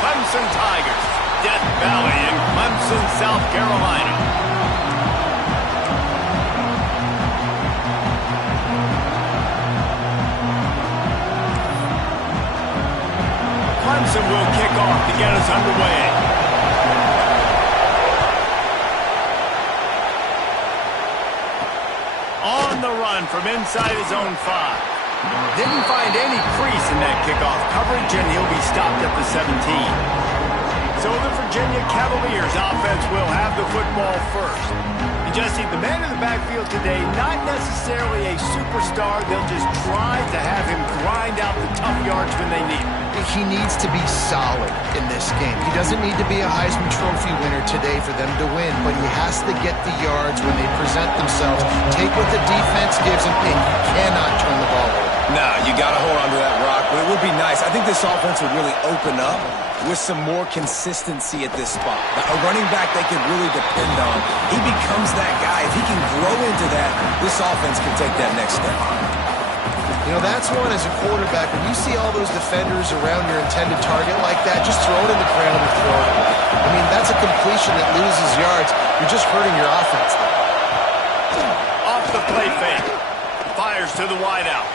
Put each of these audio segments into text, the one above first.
Clemson Tigers. Death Valley in Clemson, South Carolina. Clemson will kick off to get us underway. On the run from inside his own 5. Didn't find any crease in that kickoff coverage, and he'll be stopped at the 17. So the Virginia Cavaliers offense will have the football first. And Jesse, the man in the backfield today, not necessarily a superstar. They'll just try to have him grind out the tough yards when they need him. He needs to be solid in this game. He doesn't need to be a Heisman Trophy winner today for them to win, but he has to get the yards when they present themselves. Take what the defense gives him, and you cannot turn the ball over. No, you got to hold on to that rock, but it would be nice. I think this offense would really open up with some more consistency at this spot. A running back they could really depend on. He becomes that guy. If he can grow into that, this offense can take that next step. You know, that's one as a quarterback. When you see all those defenders around your intended target like that, just throw it in the ground and throw it. I mean, that's a completion that loses yards. You're just hurting your offense there. Off the play fake. Fires to the wideout.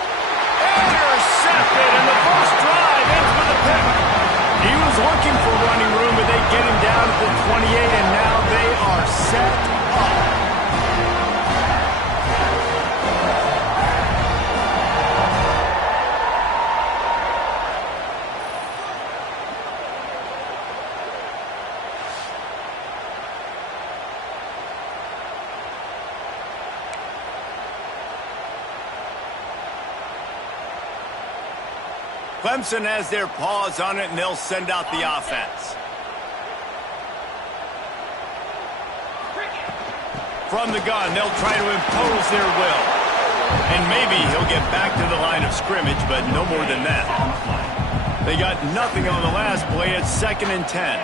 Intercepted, and the first drive ends with a pick. He was looking for running room, but they get him down at the 28, and now they are set up. Clemson has their paws on it, and they'll send out the offense. From the gun, they'll try to impose their will. And maybe he'll get back to the line of scrimmage, but no more than that. They got nothing on the last play. It's 2nd and 10.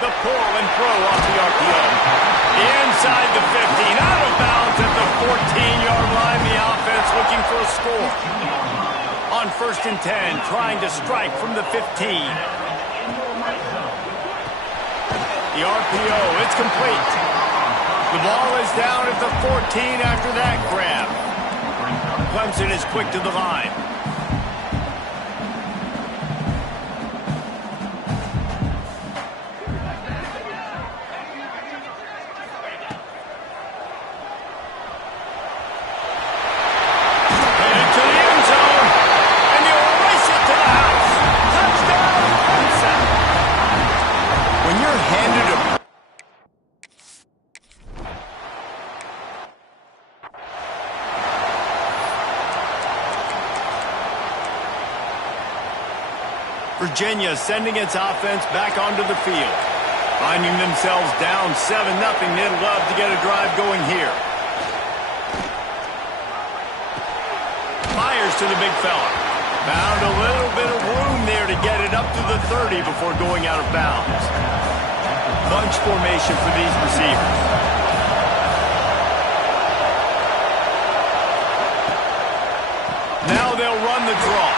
The pull and throw off the RPO. Inside the 15, out of bounds at the 14-yard line. The offense looking for a score. On 1st and 10, trying to strike from the 15. The RPO, it's complete. The ball is down at the 14 after that grab. Clemson is quick to the line. Virginia sending its offense back onto the field. Finding themselves down 7-0, they'd love to get a drive going here. Fires to the big fella. Found a little bit of room there to get it up to the 30 before going out of bounds. Bunch formation for these receivers. Now they'll run the draw.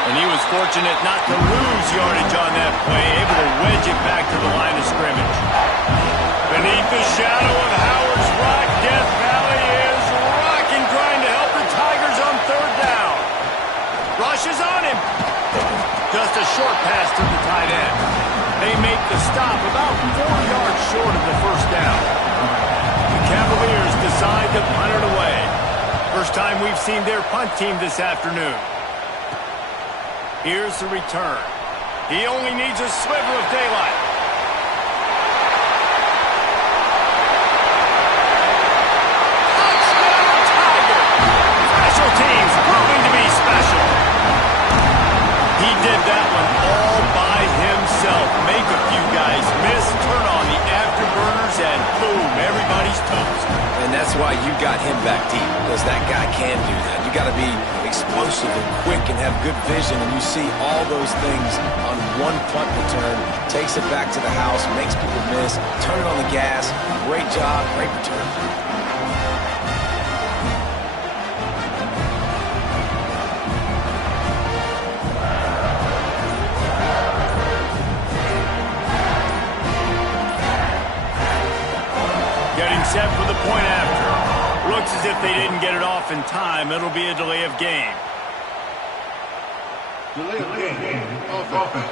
And he was fortunate not to lose yardage on that play, able to wedge it back to the line of scrimmage. Beneath the shadow of Howard's Rock, Death Valley is rocking, trying to help the Tigers on 3rd down. Rushes on him. Just a short pass to the tight end. They make the stop about 4 yards short of the 1st down. The Cavaliers decide to punt it away. First time we've seen their punt team this afternoon. Here's the return. He only needs a sliver of daylight. Touchdown, Tiger! Special teams proving to be special. He did that one all by himself. Make a few guys miss, turn on the afterburners, and boom, everybody's toast. And that's why you got him back deep, because that guy can do that. You got to be explosive and quick and have good vision, and you see all those things on one punt return. Takes it back to the house, makes people miss, turn it on the gas. Great job, great return. enough in time, it'll be a delay of game. Delay of game. Offense.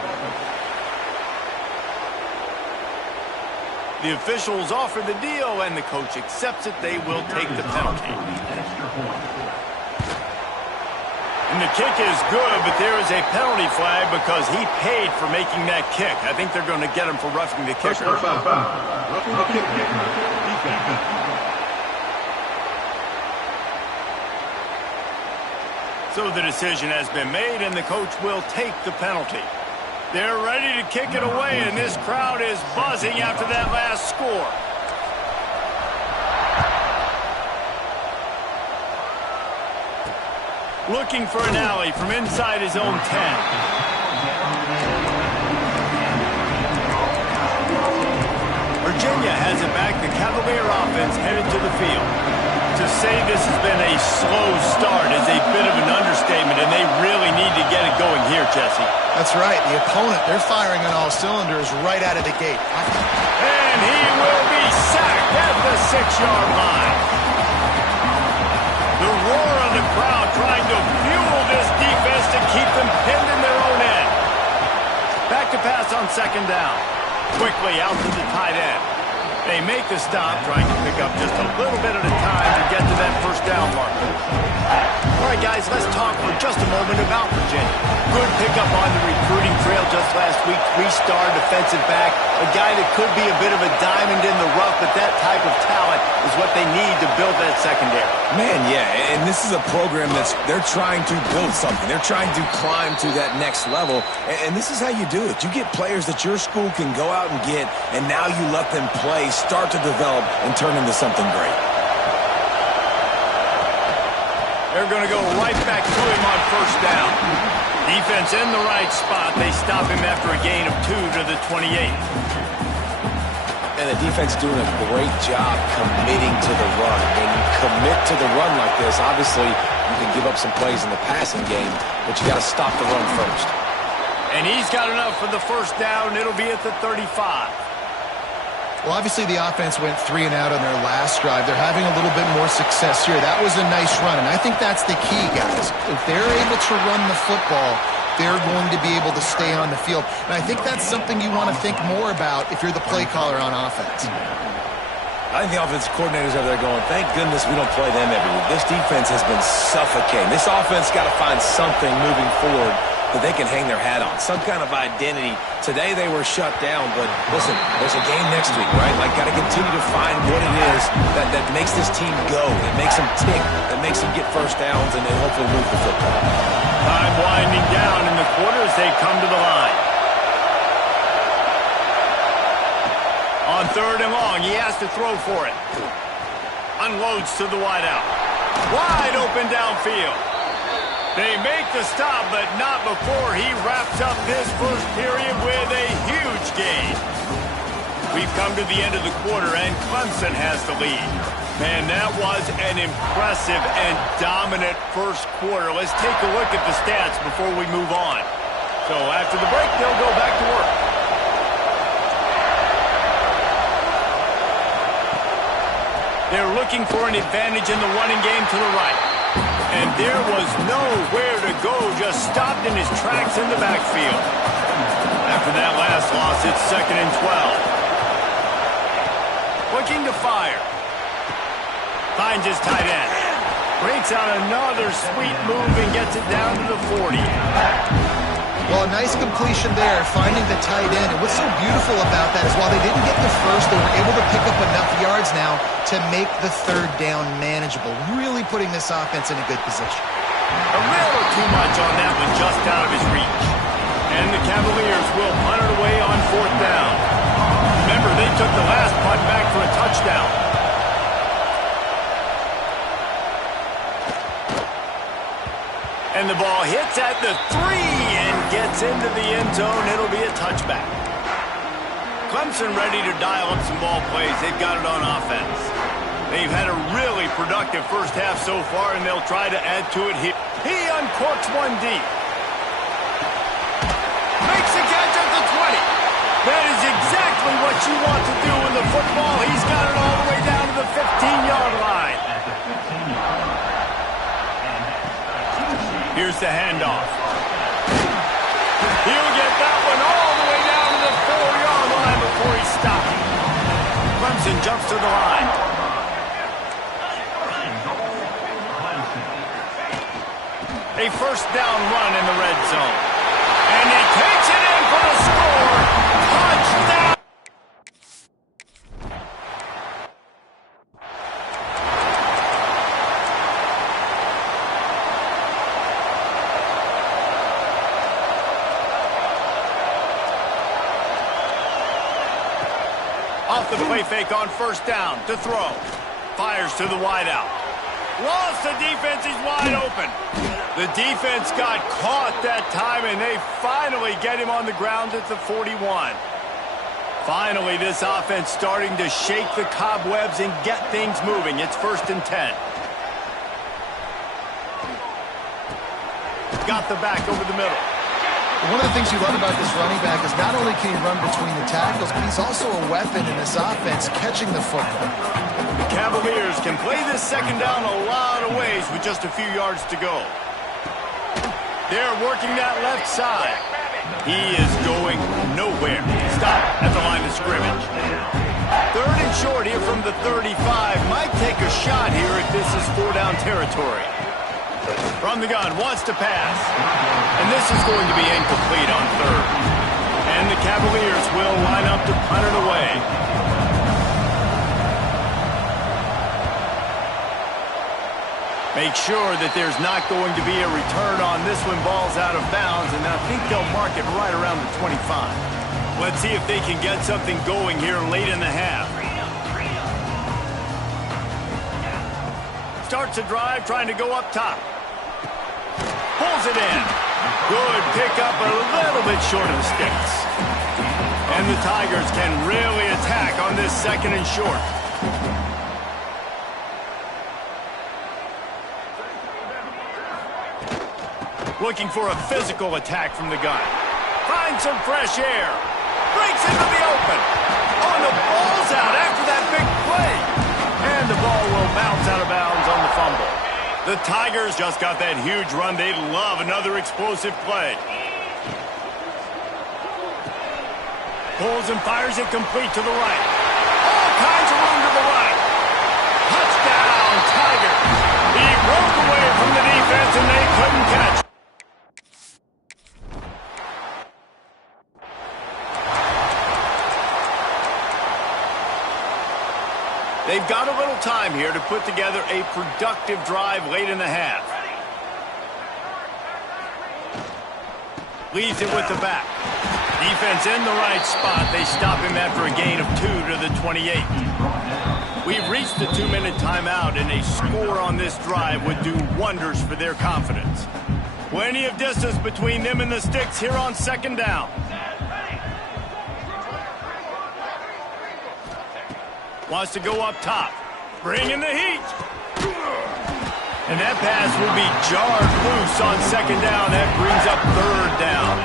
The officials offer the deal, and the coach accepts it. They will take the penalty. And the kick is good, but there is a penalty flag because he paid for making that kick. I think they're going to get him for roughing the kicker. Roughing the kick. Defense. So the decision has been made, and the coach will take the penalty. They're ready to kick it away, and this crowd is buzzing after that last score. Looking for an alley from inside his own 10. Virginia has it back. The Cavalier offense headed to the field. To say this has been a slow start is a bit of an understatement, and they really need to get it going here, Jesse. That's right. The opponent, they're firing on all cylinders right out of the gate. And he will be sacked at the 6-yard line. The roar of the crowd trying to fuel this defense to keep them pinned in their own end. Back to pass on second down. Quickly out to the tight end. They make the stop, trying to pick up just a little bit at a time to get to that first down marker. All right, guys, let's talk for just a moment about Virginia. Good pickup on the recruiting trail just last week. 3-star defensive back, a guy that could be a bit of a diamond in the rough, but that type of talent is what they need to build that secondary. Man, yeah, and this is a program they're trying to build something. They're trying to climb to that next level, and this is how you do it. You get players that your school can go out and get, and now you let them play, start to develop, and turn into something great. They're going to go right back to him on first down. Defense in the right spot. They stop him after a gain of 2 to the 28. And the defense doing a great job committing to the run. When you commit to the run like this, obviously you can give up some plays in the passing game, but you got to stop the run first. And he's got enough for the first down. It'll be at the 35. Well, obviously the offense went 3 and out on their last drive. They're having a little bit more success here. That was a nice run, and I think that's the key, guys. If they're able to run the football, they're going to be able to stay on the field. And I think that's something you want to think more about if you're the play caller on offense. I think the offensive coordinators are there going, thank goodness we don't play them every week. This defense has been suffocating. This offense got to find something moving forward that they can hang their hat on, some kind of identity. Today they were shut down, but listen, there's a game next week, right? Like, got to continue to find what it is that makes this team go, that makes them tick, that makes them get first downs, and then hopefully move the football. Time winding down in the quarter as they come to the line. On third and long, he has to throw for it. Unloads to the wideout. Wide open downfield. They make the stop, but not before he wraps up this first period with a huge gain. We've come to the end of the quarter, and Clemson has the lead. Man, that was an impressive and dominant first quarter. Let's take a look at the stats before we move on. So after the break, they'll go back to work. They're looking for an advantage in the running game to the right. And there was nowhere to go, just stopped in his tracks in the backfield. After that last loss, it's 2nd and 12. Looking to fire. Finds his tight end. Breaks out another sweet move and gets it down to the 40. Well, a nice completion there, finding the tight end. And what's so beautiful about that is while they didn't get the first, they were able to pick up enough yards now to make the third down manageable, really putting this offense in a good position. A little too much on that one, just out of his reach. And the Cavaliers will punt it away on fourth down. Remember, they took the last punt back for a touchdown. And the ball hits at the 3 and gets into the end zone. It'll be a touchback. Clemson ready to dial up some ball plays. They've got it on offense. They've had a really productive first half so far, and they'll try to add to it here. He uncorks one deep. Makes a catch at the 20. That is exactly what you want to do in the football. He's got it all the way down to the 15-yard line. Here's the handoff. He'll get that one all the way down to the 4-yard line before he stopped. Clemson jumps to the line. A first down run in the red zone. And he takes it in for the score. Touchdown! Off the play fake on first down to throw. Fires to the wideout. Lost the defense, he's wide open. The defense got caught that time, and they finally get him on the ground at the 41. Finally, this offense starting to shake the cobwebs and get things moving. It's 1st and 10. Got the back over the middle. One of the things you love about this running back is not only can he run between the tackles, but he's also a weapon in this offense, catching the football. The Cavaliers can play this second down a lot of ways with just a few yards to go. They're working that left side. He is going nowhere. Stop at the line of scrimmage. 3rd and short here from the 35. Might take a shot here if this is 4-down territory. From the gun, wants to pass. And this is going to be incomplete on 3rd. And the Cavaliers will line up to punt it away. Make sure that there's not going to be a return on this one. Ball's out of bounds, and I think they'll mark it right around the 25. Let's see if they can get something going here late in the half. Starts a drive trying to go up top. Pulls it in. Good pickup, a little bit short of the sticks. And the Tigers can really attack on this 2nd and short. Looking for a physical attack from the gun. Finds some fresh air. Breaks into the open. Oh, the ball's out after that big play. And the ball will bounce out of bounds on the fumble. The Tigers just got that huge run. They'd love another explosive play. Pulls and fires it complete to the right. All kinds of room to the right. Touchdown, Tigers. He broke away from the defense and they couldn't catch. They've got a little time here to put together a productive drive late in the half. Leaves it with the back. Defense in the right spot. They stop him after a gain of 2 to the 28. We've reached the 2-minute timeout, and a score on this drive would do wonders for their confidence. Plenty of distance between them and the sticks here on 2nd down. Wants to go up top. Bring in the heat. And that pass will be jarred loose on 2nd down. That brings up 3rd down.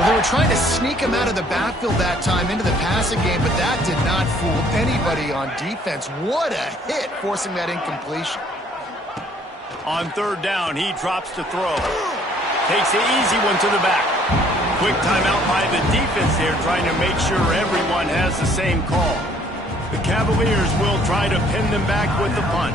Well, they were trying to sneak him out of the backfield that time into the passing game, but that did not fool anybody on defense. What a hit, forcing that incompletion. On 3rd down, he drops to throw. Takes the easy one to the back. Quick timeout by the defense there, trying to make sure everyone has the same call. The Cavaliers will try to pin them back with the punt.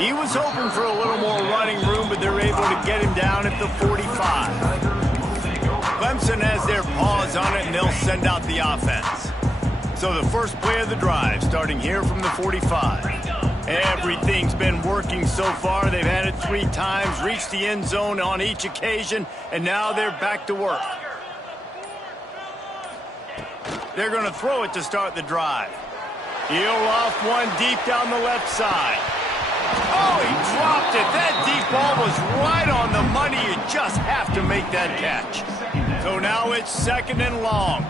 He was hoping for a little more running room, but they're able to get him down at the 45. Clemson has their paws on it, and they'll send out the offense. So the first play of the drive, starting here from the 45. Everything's been working so far. They've had it 3 times, reached the end zone on each occasion, and now they're back to work. They're going to throw it to start the drive. He'll off one deep down the left side. Oh, he dropped it. That deep ball was right on the money. You just have to make that catch. So now it's 2nd and long.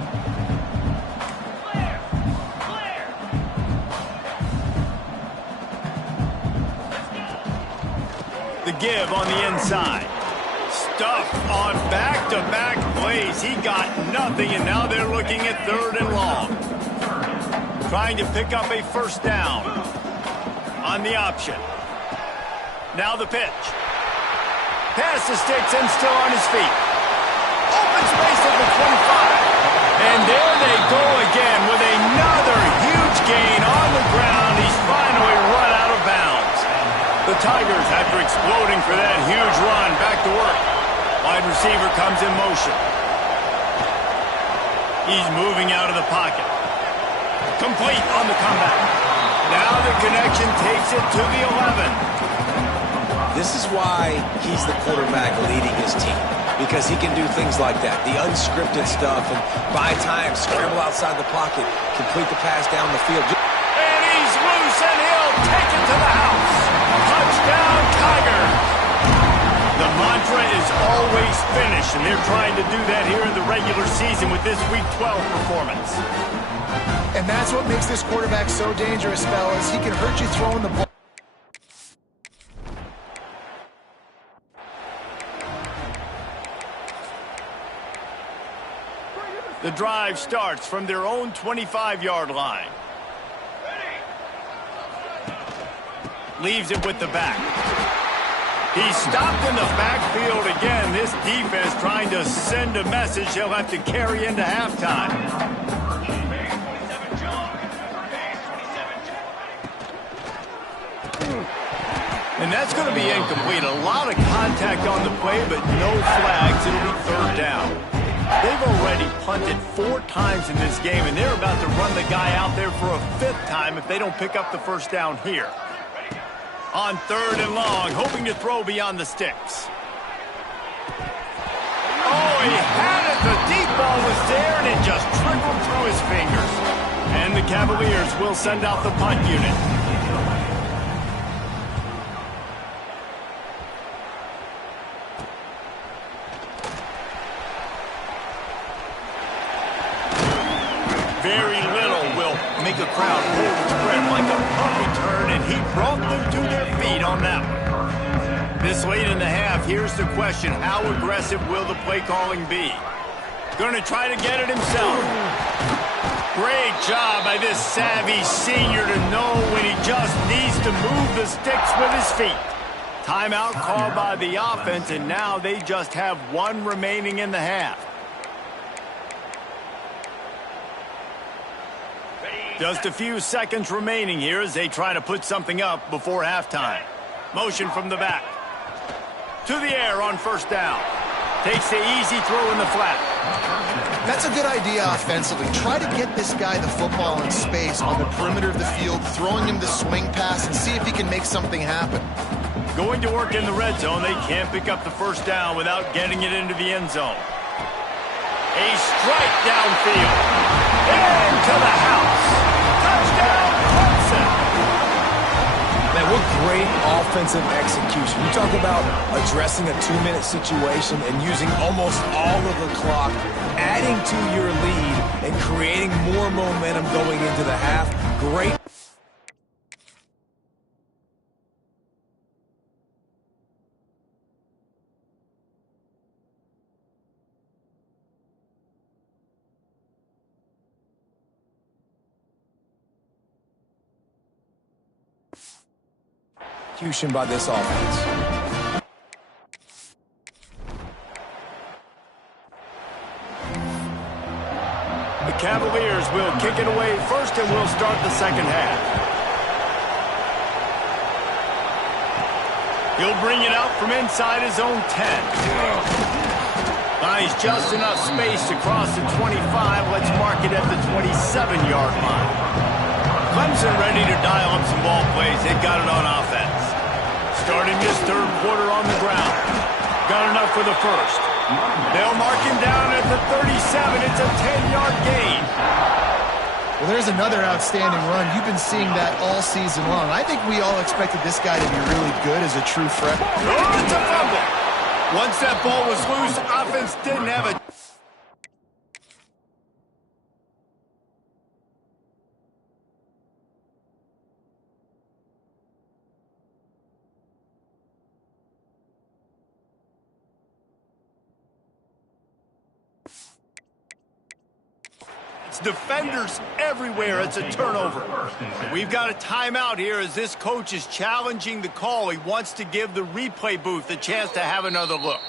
The give on the inside. Stuff on back-to-back plays. He got nothing, and now they're looking at 3rd and long. Trying to pick up a first down on the option. Now the pitch. Past the sticks and still on his feet. Open space at the 25. And there they go again with another huge gain on the ground. He's finally run out of bounds. The Tigers, after exploding for that huge run, back to work. Wide receiver comes in motion. He's moving out of the pocket. Complete on the comeback. Now the connection takes it to the 11. This is why he's the quarterback leading his team, because he can do things like that, the unscripted stuff, and buy time, scramble outside the pocket, complete the pass down the field. And he's loose, and he'll take it to the house. Touchdown, Tigers. The mantra is always finish, and they're trying to do that here in the regular season with this Week 12 performance. And that's what makes this quarterback so dangerous, fellas. He can hurt you throwing the ball. The drive starts from their own 25-yard line. Leaves it with the back. He's stopped in the backfield again. This defense trying to send a message he'll have to carry into halftime. And that's going to be incomplete. A lot of contact on the play, but no flags. It'll be third down. They've already punted 4 times in this game, and they're about to run the guy out there for a 5th time if they don't pick up the first down here. On 3rd and long, hoping to throw beyond the sticks. Oh, he had it. The deep ball was there, and it just trickled through his fingers. And the Cavaliers will send out the punt unit. Very little will make a crowd hold its breath like a punt return, and he brought them to their feet on that one. This late in the half, here's the question. How aggressive will the play calling be? Going to try to get it himself. Great job by this savvy senior to know when he just needs to move the sticks with his feet. Timeout called by the offense, and now they just have 1 remaining in the half. Just a few seconds remaining here as they try to put something up before halftime. Motion from the back. To the air on first down. Takes the easy throw in the flat. That's a good idea offensively. Try to get this guy the football in space on the perimeter of the field, throwing him the swing pass, and see if he can make something happen. Going to work in the red zone. They can't pick up the first down without getting it into the end zone. A strike downfield. Into the house. Touchdown, Clemson. Man, what great offensive execution. You talk about addressing a 2-minute situation and using almost all of the clock, adding to your lead and creating more momentum going into the half. Great. By this offense. The Cavaliers will kick it away first, and we'll start the second half. He'll bring it out from inside his own 10. Buys just enough space to cross the 25. Let's mark it at the 27-yard line. Clemson ready to dial up some ball plays. They've got it on offense. Starting this 3rd quarter on the ground. Got enough for the first. They'll mark him down at the 37. It's a 10-yard gain. Well, there's another outstanding run. You've been seeing that all season long. I think we all expected this guy to be really good as a true threat. Oh, it's a fumble. Once that ball was loose, offense didn't have a... defenders everywhere. It's a turnover. We've got a timeout here as this coach is challenging the call. He wants to give the replay booth a chance to have another look.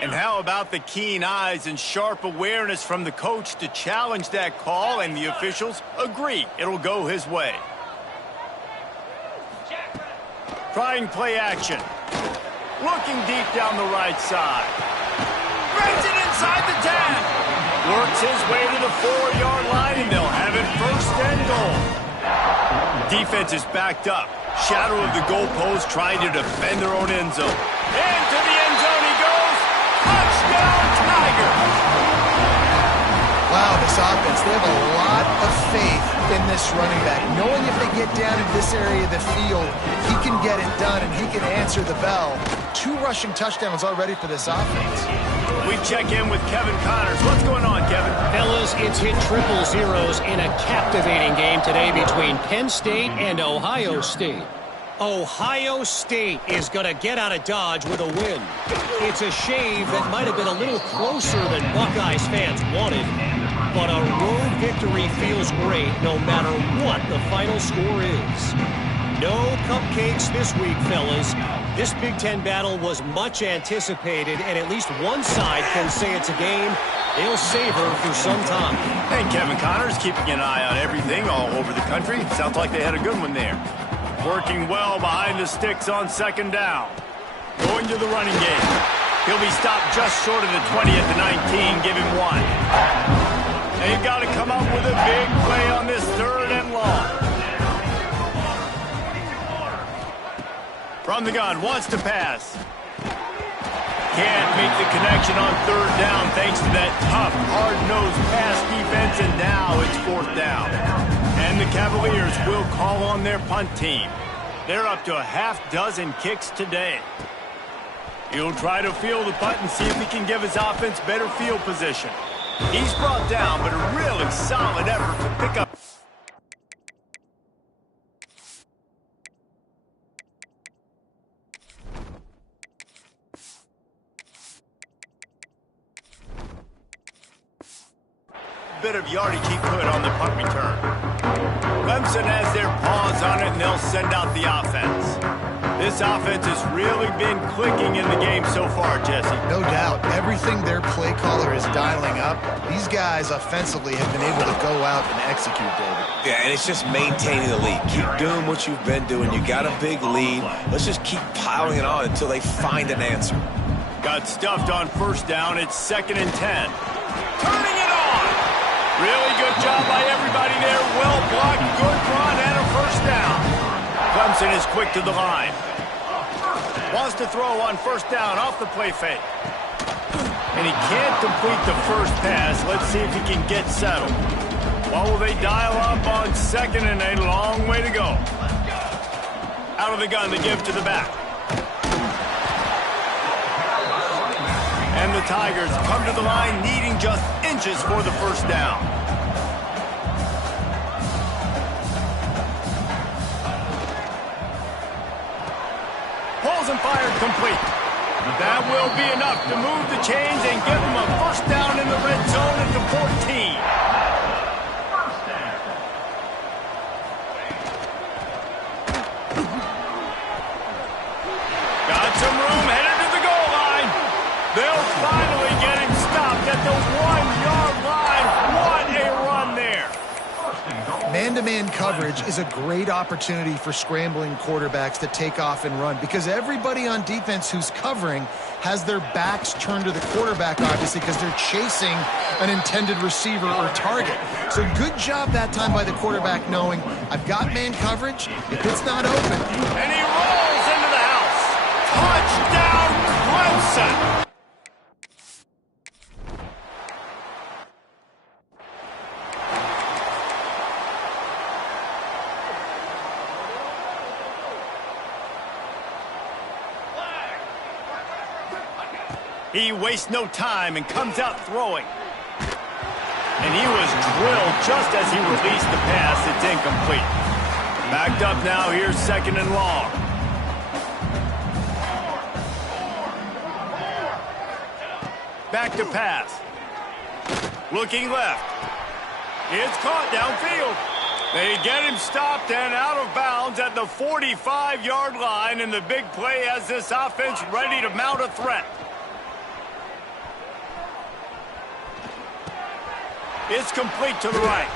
And how about the keen eyes and sharp awareness from the coach to challenge that call, and the officials agree it'll go his way. Trying play action. Looking deep down the right side. Brings it inside the 10. Works his way to the 4-yard line, and they'll have it first and goal. Defense is backed up. Shadow of the goalpost, trying to defend their own end zone. Into the end zone he goes. Touchdown, Tigers! Wow, this offense, they have a lot of faith in this running back. Knowing if they get down in this area of the field, he can get it done and he can answer the bell. 2 rushing touchdowns already for this offense. We check in with Kevin Connors. What's going on, Kevin? Fellas, it's hit triple zeros in a captivating game today between Penn State and Ohio State. Ohio State is going to get out of Dodge with a win. It's a shame that might have been a little closer than Buckeyes fans wanted, but a road victory feels great no matter what the final score is. No cupcakes this week, fellas. This Big Ten battle was much anticipated, and at least one side can say it's a game they'll savor for some time. And Kevin Connors keeping an eye on everything all over the country. Sounds like they had a good one there. Working well behind the sticks on second down. Going to the running game. He'll be stopped just short of the 20 at the 19. Give him 1. They've got to come up with a big play on this 3rd and long. From the gun, wants to pass. Can't make the connection on 3rd down thanks to that tough, hard-nosed pass defense, and now it's 4th down. And the Cavaliers will call on their punt team. They're up to a half-dozen kicks today. He'll try to field the punt and see if he can give his offense better field position. He's brought down, but a really solid effort to pick up. Bit of yardage he put on the punt return. Clemson has their paws on it, and they'll send out the offense. This offense has really been clicking in the game so far, Jesse. No doubt. Everything their play caller is dialing up, these guys offensively have been able to go out and execute, David. Yeah, and it's just maintaining the lead. Keep doing what you've been doing. You got a big lead. Let's just keep piling it on until they find an answer. Got stuffed on 1st down. It's 2nd and 10. Turning it on! Really good job by everybody there. Well blocked, good run, and a 1st down. Clemson is quick to the line. Wants to throw on 1st down off the play fake. And he can't complete the first pass. Let's see if he can get settled. What will they dial up on 2nd and a long way to go? Out of the gun, they give to the back. And the Tigers come to the line needing just inches for the 1st down. Pulls and fired complete. That will be enough to move the chains and give them a 1st down in the red zone at the 14. Got some room headed to the goal line. They'll finally get him stopped at the 1-yard line. What a run there. Man-to-man coverage is a great opportunity for scrambling quarterbacks to take off and run because everybody on defense who's covering has their backs turned to the quarterback, obviously, because they're chasing an intended receiver or target. So good job that time by the quarterback knowing, I've got man coverage. If it's not open. And he rolls into the house. Touchdown, Clemson. He wastes no time and comes out throwing. And he was drilled just as he released the pass. It's incomplete. Backed up now. Here's 2nd and long. Back to pass. Looking left. It's caught downfield. They get him stopped and out of bounds at the 45-yard line, and the big play has this offense ready to mount a threat. It's complete to the right.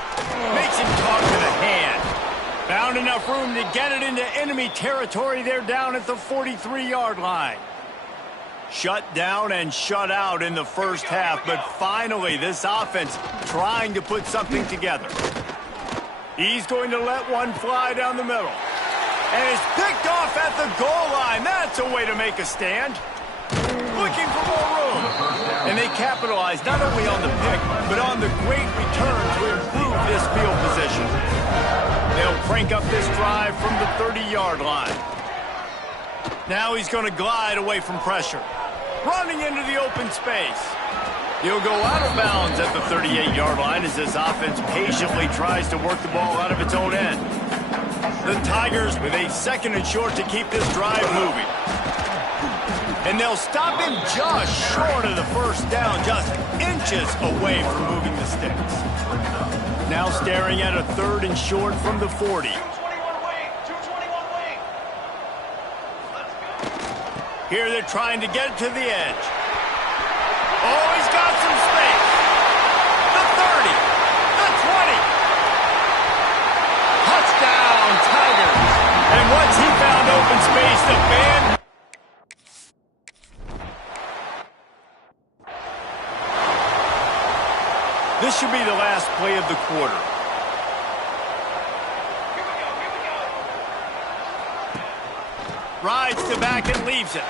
Makes him talk to the hand. Found enough room to get it into enemy territory there down at the 43-yard line. Shut down and shut out in the first half, but finally this offense trying to put something together. He's going to let one fly down the middle. And it's picked off at the goal line. That's a way to make a stand. Looking for more room. And they capitalize not only on the pick, but on the great return to improve this field position. They'll crank up this drive from the 30-yard line. Now he's going to glide away from pressure. Running into the open space. He'll go out of bounds at the 38-yard line as this offense patiently tries to work the ball out of its own end. The Tigers with a 2nd and short to keep this drive moving. And they'll stop him just short of the first down, just inches away from moving the sticks. Now staring at a 3rd and short from the 40. Here they're trying to get it to the edge. Oh, he's got some space. The 30. The 20. Touchdown, Tigers. And once he found open space, the band... This should be the last play of the quarter. Rides to back and leaves it.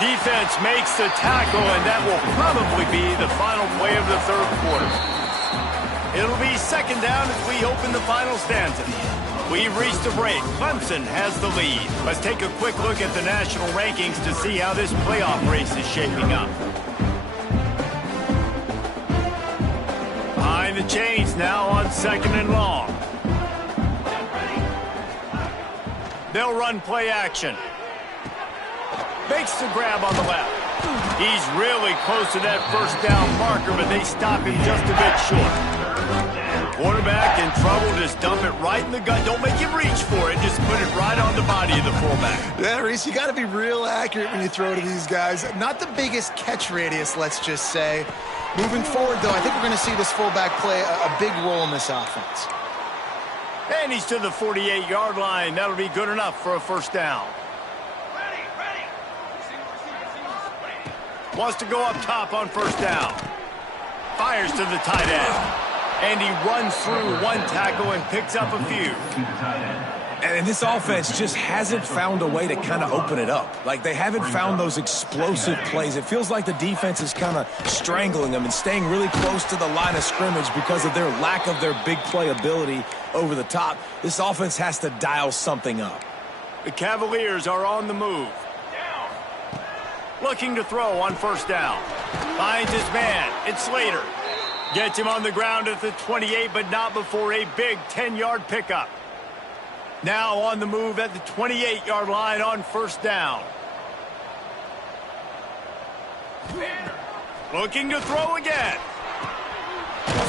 Defense makes the tackle, and that will probably be the final play of the 3rd quarter. It'll be 2nd down as we open the final stanza. We've reached a break. Clemson has the lead. Let's take a quick look at the national rankings to see how this playoff race is shaping up. Behind the chains now on 2nd and long. They'll run play action. Makes the grab on the left. He's really close to that first down marker, but they stop him just a bit short. Quarterback in trouble, just dump it right in the gut. Don't make him reach for it. Just put it right on the body of the fullback. Yeah, Reese, you got to be real accurate when you throw to these guys. Not the biggest catch radius, let's just say. Moving forward, though, I think we're going to see this fullback play a big role in this offense. And he's to the 48-yard line. That'll be good enough for a first down. Wants to go up top on first down. Fires to the tight end. And he runs through one tackle and picks up a few. And this offense just hasn't found a way to kind of open it up. Like, they haven't found those explosive plays. It feels like the defense is kind of strangling them and staying really close to the line of scrimmage because of their lack of their big play ability over the top. This offense has to dial something up. The Cavaliers are on the move. Looking to throw on first down. Finds his man. It's Slater. Gets him on the ground at the 28, but not before a big 10-yard pickup. Now on the move at the 28-yard line on first down. Looking to throw again.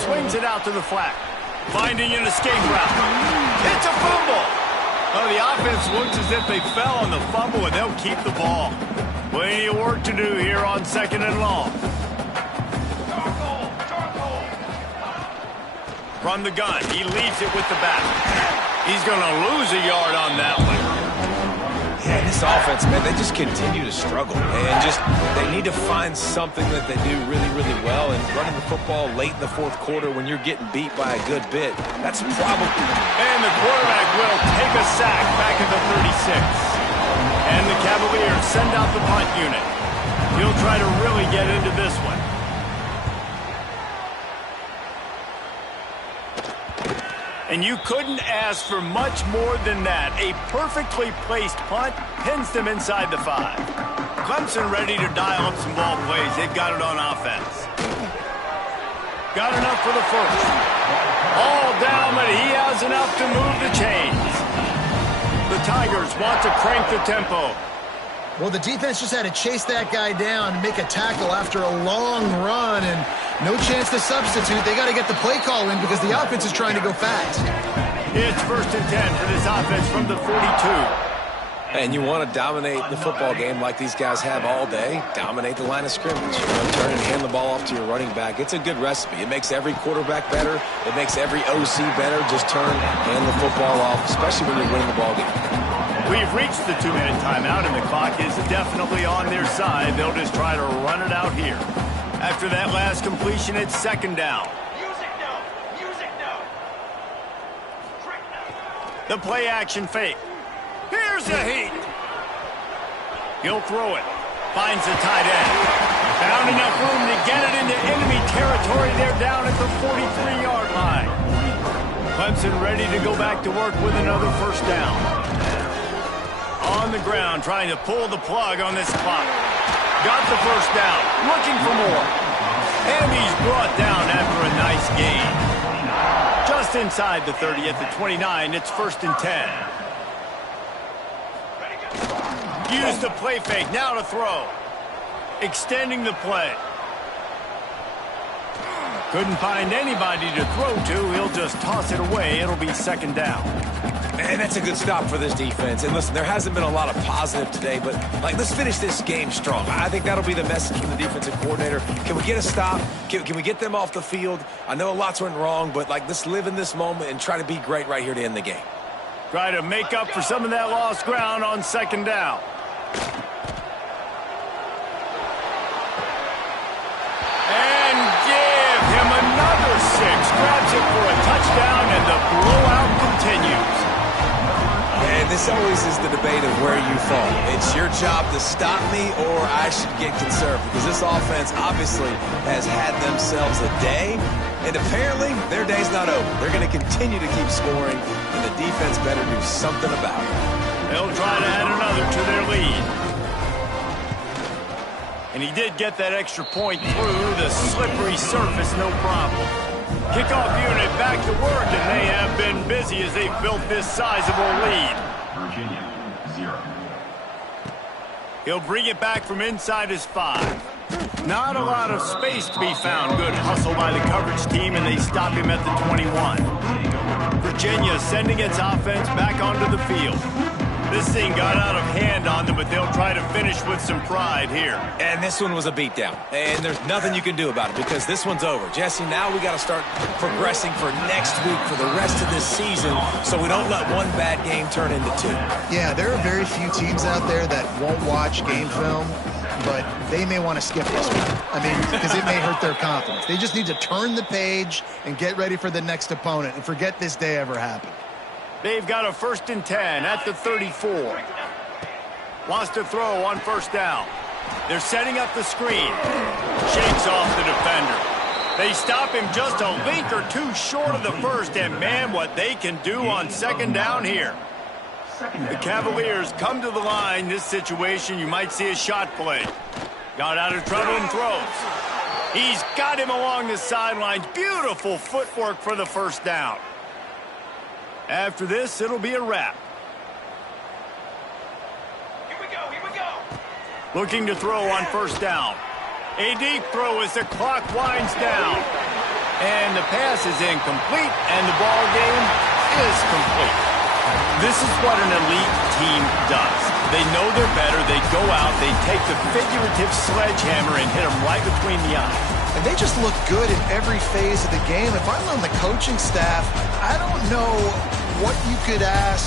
Swings it out to the flat. Finding an escape route. It's a fumble. Well, the offense looks as if they fell on the fumble, and they'll keep the ball. Plenty of work to do here on 2nd and long. From the gun, he leaves it with the back. He's going to lose a yard on that one. Yeah, this offense, man, they just continue to struggle. And they need to find something that they do really, really well. And running the football late in the 4th quarter when you're getting beat by a good bit, that's probably... And the quarterback will take a sack back at the 36. And the Cavaliers send out the punt unit. He'll try to really get into this one. And you couldn't ask for much more than that. A perfectly placed punt pins them inside the 5. Clemson ready to dial up some ball plays. They've got it on offense. Got enough for the first. All down, but he has enough to move the chains. The Tigers want to crank the tempo. Well, the defense just had to chase that guy down and make a tackle after a long run, and no chance to substitute. They got to get the play call in because the offense is trying to go fast. It's 1st and 10 for this offense from the 42. And you want to dominate the football game like these guys have all day. Dominate the line of scrimmage. Turn and hand the ball off to your running back. It's a good recipe. It makes every quarterback better. It makes every OC better. Just turn and hand the football off, especially when you're winning the ball game. We've reached the 2-minute timeout, and the clock is definitely on their side. They'll just try to run it out here. After that last completion, it's 2nd down. The play action fake. Here's a heat. He'll throw it. Finds the tight end. Found enough room to get it into enemy territory. They're down at the 43-yard line. Clemson ready to go back to work with another 1st down. On the ground, trying to pull the plug on this clock. Got the 1st down. Looking for more. And he's brought down after a nice gain. Just inside the 30 at the 29. It's 1st and 10. Use the play fake, now to throw. Extending the play. Couldn't find anybody to throw to. He'll just toss it away. It'll be 2nd down. And that's a good stop for this defense. And listen, there hasn't been a lot of positive today, but let's finish this game strong. I think that'll be the message from the defensive coordinator. Can we get a stop? Can we get them off the field? I know lots went wrong, but let's live in this moment and try to be great right here to end the game. Try to make up for some of that lost ground on 2nd down. And give him another 6. Grabs it for a touchdown, and the blowout continues. And this always is the debate of where you fall. It's your job to stop me, or I should get conserved, because this offense obviously has had themselves a day, and apparently their day's not over. They're going to continue to keep scoring, and the defense better do something about it. They'll try to add another to their lead. And he did get that extra point through the slippery surface, no problem. Kickoff unit back to work, and they have been busy as they've built this sizable lead. Virginia, 0. He'll bring it back from inside his 5. Not a lot of space to be found. Good hustle by the coverage team, and they stop him at the 21. Virginia sending its offense back onto the field. This thing got out of hand on them, but they'll try to finish with some pride here. And this one was a beatdown. And there's nothing you can do about it because this one's over. Jesse, now we got to start progressing for next week for the rest of this season so we don't let one bad game turn into 2. Yeah, there are very few teams out there that won't watch game film, but they may want to skip this one. I mean, because it may hurt their confidence. They just need to turn the page and get ready for the next opponent and forget this day ever happened. They've got a 1st and 10 at the 34. Wants to throw on 1st down. They're setting up the screen. Shakes off the defender. They stop him just a link or 2 short of the 1st, and man, what they can do on 2nd down here. The Cavaliers come to the line. This situation, you might see a shot play. Got out of trouble and throws. He's got him along the sidelines. Beautiful footwork for the 1st down. After this, it'll be a wrap. Here we go. Looking to throw on 1st down. A deep throw as the clock winds down. And the pass is incomplete, and the ball game is complete. This is what an elite team does. They know they're better. They go out, they take the figurative sledgehammer and hit them right between the eyes. And they just look good in every phase of the game. If I'm on the coaching staff, I don't know what you could ask